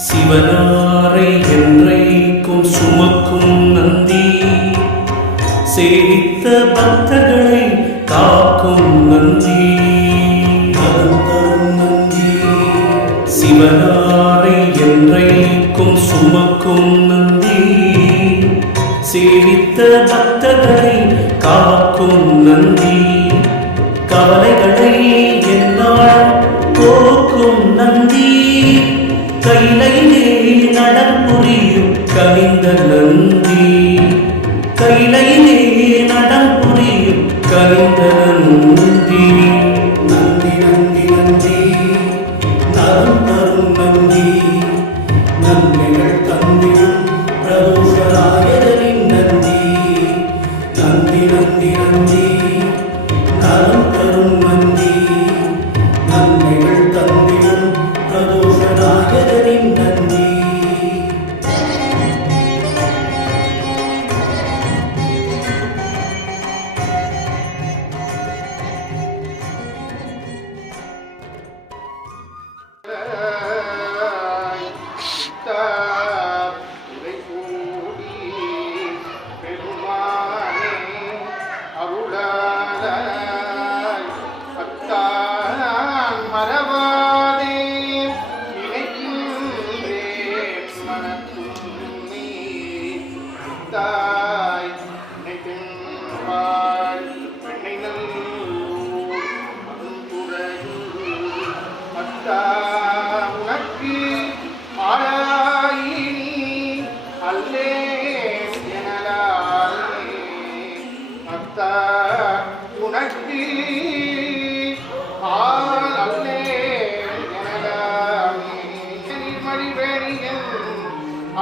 சிவனாரை என்றைக்கும் சுமக்கும் நந்தி, சேவித்த பக்தர்களை காக்கும் நந்தி. நந்தி சிவனாரை என்றைக்கும் சுமக்கும் நந்தி, சேவித்த பக்தர்களை காக்கும் நந்தி. கவலைகளை என்னாலும் போக்கும் நந்தி, கையிலே நடம் புரியும் கனிந்த நந்தி. கையிலே நடம் புரியும் கனிந்த நந்தி. நந்தி நந்தி நந்தி நலம் தரும் நந்தி, நன்மைகள் தந்திடும் பிரதோஷராயரின் நந்தி. நந்தி நந்தி நந்தி நலம் தரும் நந்தி, நன்மைகள் தந்திடும் பிரதோஷராயரின் நந்தி.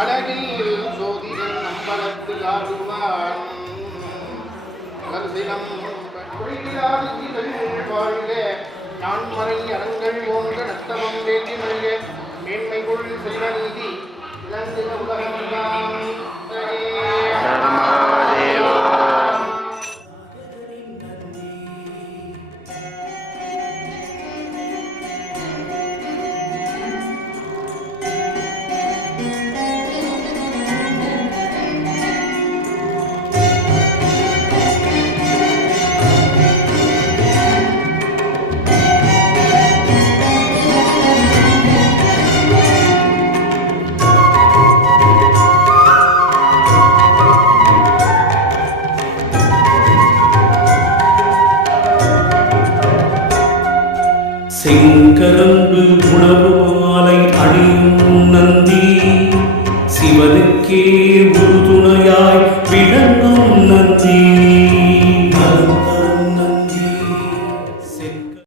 அழகில் சோதிகள் நம்பலத்தில் ஆடுவான் சிலம் வாழ்க. நான் மறை அரங்கள் ஓங்க நத்தமம் வேண்டி மல்க, மேன்மை கொள் செல்வ நீதி இளந்தில உலகமெல்லாம். செங்கரம்பு உணவு மாலை அணியும் நந்தி, சிவனுக்கே